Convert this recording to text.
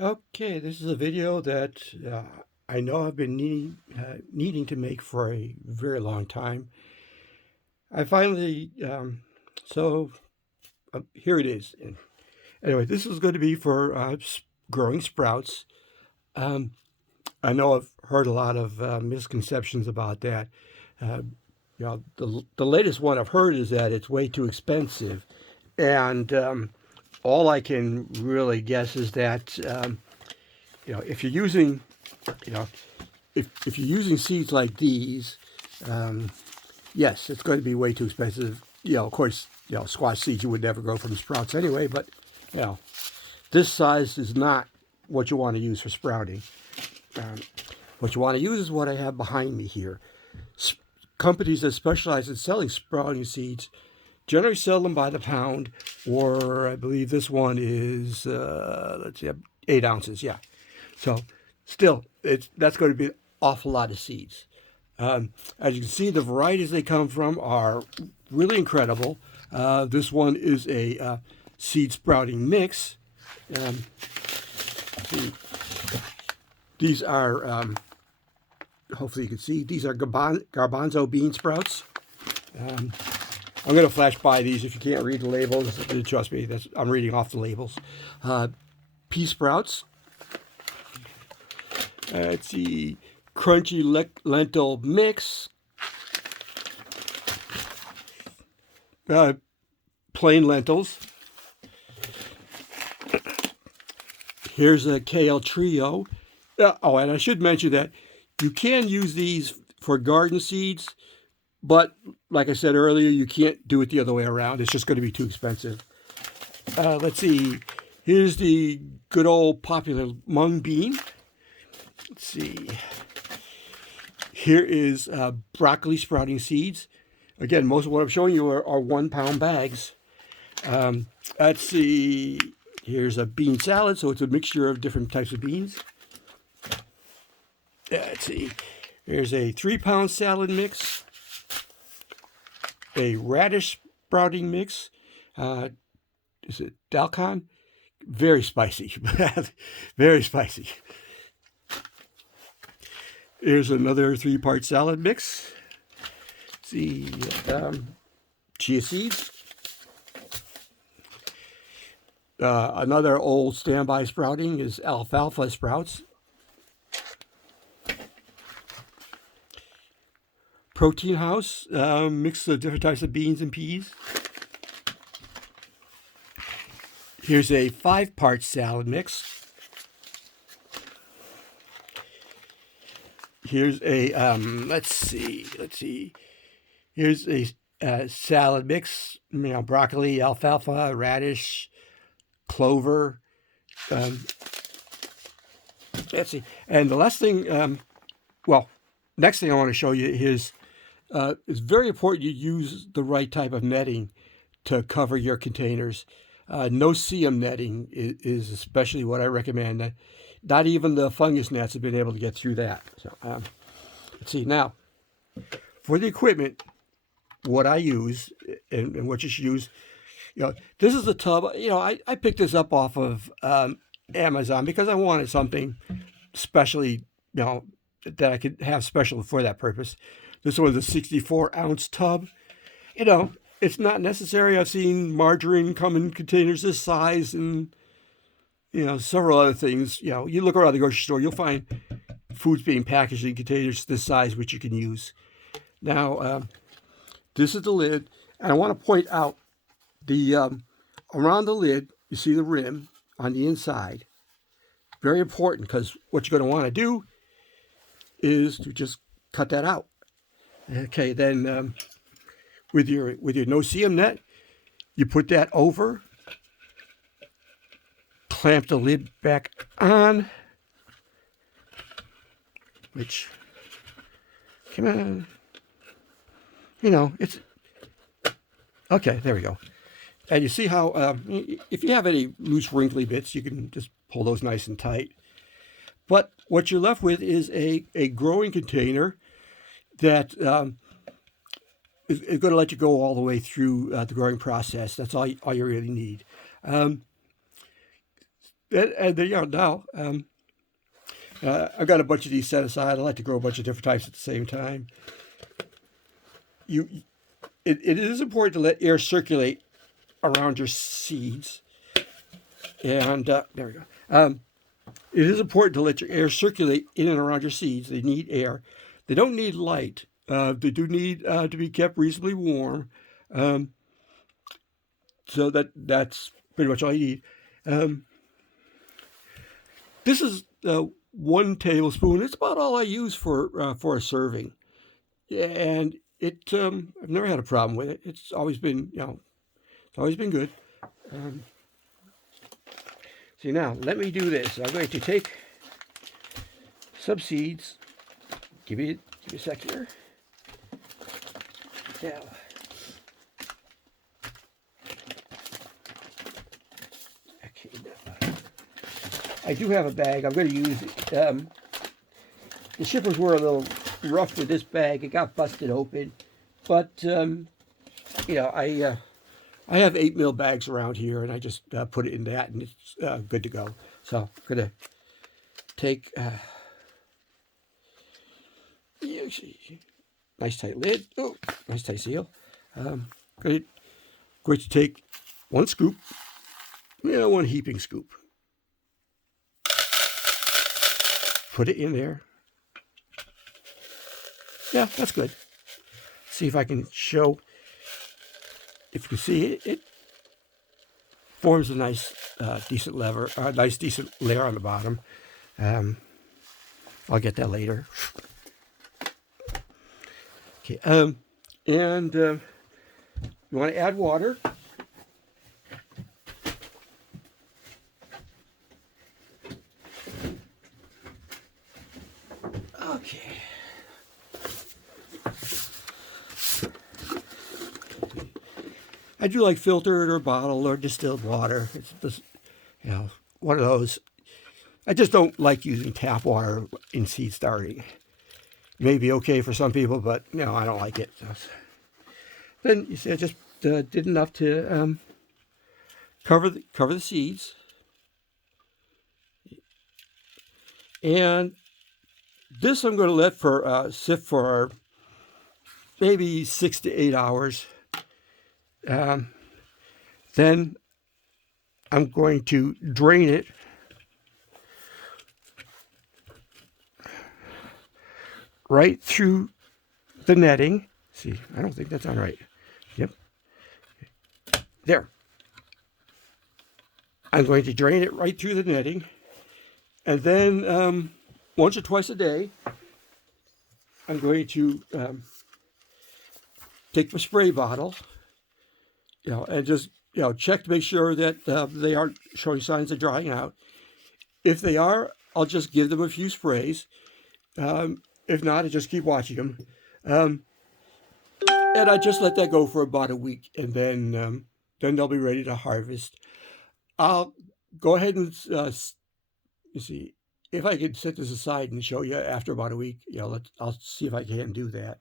Okay, this is a video that I know I've been needing to make for a very long time. I finally, so here it is. And anyway, this is going to be for growing sprouts. Um, I know I've heard a lot of misconceptions about that. Uh, the latest one I've heard is that it's way too expensive, and all I can really guess is that if you're using you know if you're using seeds like these, um, yes, it's going to be way too expensive. Of course, squash seeds you would never grow from sprouts anyway, but you know, this size is not what you want to use for sprouting. Um, what you want to use is what I have behind me here. Companies that specialize in selling sprouting seeds generally sell them by the pound, or I believe this one is, let's see, 8 ounces. Yeah. So still, that's going to be an awful lot of seeds. As you can see, the varieties they come from are really incredible. This one is a seed sprouting mix. Um, see, these are, hopefully you can see, these are garbanzo bean sprouts. Um, I'm going to flash by these if you can't read the labels. Trust me, I'm reading off the labels. Uh, Pea sprouts. Let's see, crunchy lentil mix. Uh, Plain lentils. Here's a kale trio. And I should mention that you can use these for garden seeds, but like I said earlier, you can't do it the other way around. It's just going to be too expensive. Let's see. Here's the good old popular mung bean. Let's see. Here is broccoli sprouting seeds. Again, most of what I'm showing you are 1 pound bags. Let's see. Here's a bean salad, so it's a mixture of different types of beans. Let's see. Here's a 3 pound salad mix, a radish sprouting mix. Uh, is it Dalcon? Very spicy. Very spicy. Here's another 3 part salad mix. Let's see. Chia seeds. Another old standby sprouting is alfalfa sprouts. Protein House, mix of different types of beans and peas. Here's a 5 part salad mix. Here's a let's see. Here's a salad mix. Broccoli, alfalfa, radish, clover. Um, let's see. And the last thing, next thing I want to show you is it's very important you use the right type of netting to cover your containers. No-see-um netting is especially what I recommend. Not even the fungus gnats have been able to get through that. So let's see. Now, for the equipment, what I use and what you should use, this is a tub. I picked this up off of Amazon because I wanted something specially, that I could have special for that purpose. This was a 64-ounce tub. You know, it's not necessary. I've seen margarine come in containers this size and, several other things. You look around the grocery store, you'll find foods being packaged in containers this size, which you can use. Now, this is the lid. And I want to point out the around the lid, you see the rim on the inside. Very important because what you're going to want to do is to just cut that out. Okay, then with your no-see-um net, you put that over, clamp the lid back on, which, come on, it's, okay, there we go. And you see how, if you have any loose wrinkly bits, you can just pull those nice and tight. But what you're left with is a growing container that is going to let you go all the way through the growing process. That's all you really need. and there you are now. I've got a bunch of these set aside. I like to grow a bunch of different types at the same time. It is important to let air circulate around your seeds. And there we go. It is important to let your air circulate in and around your seeds. They need air. They don't need light. They do need to be kept reasonably warm. So that's pretty much all you need. This is 1 tablespoon. It's about all I use for a serving, and I've never had a problem with it. It's always been it's always been good. See, now let me do this. I'm going to take some seeds. Give me a sec here. Now, okay, I do have a bag. I'm going to use it. The shippers were a little rough with this bag. It got busted open, but I have 8 mil bags around here, and I just put it in that, and it's good to go. So I'm going to take nice tight lid. Oh, nice tight seal. Going to take 1 scoop, 1 heaping scoop. Put it in there. Yeah, that's good. See if I can show. If you can see it, it forms a nice, decent layer on the bottom. I'll get that later. Okay, and you want to add water. Okay. I do like filtered or bottled or distilled water. It's just, one of those. I just don't like using tap water in seed starting. It may be okay for some people, but I don't like it. So, then you see, I just did enough to cover the seeds, and this I'm going to let sit for maybe 6 to 8 hours. Then I'm going to drain it right through the netting. See, I don't think that's on right. Yep. There. I'm going to drain it right through the netting. And then once or twice a day, I'm going to take my spray bottle, and just, check to make sure that they aren't showing signs of drying out. If they are, I'll just give them a few sprays. If not, I just keep watching them. And I just let that go for about a week, and then they'll be ready to harvest. I'll go ahead and you see if I can set this aside and show you after about a week. I'll see if I can do that.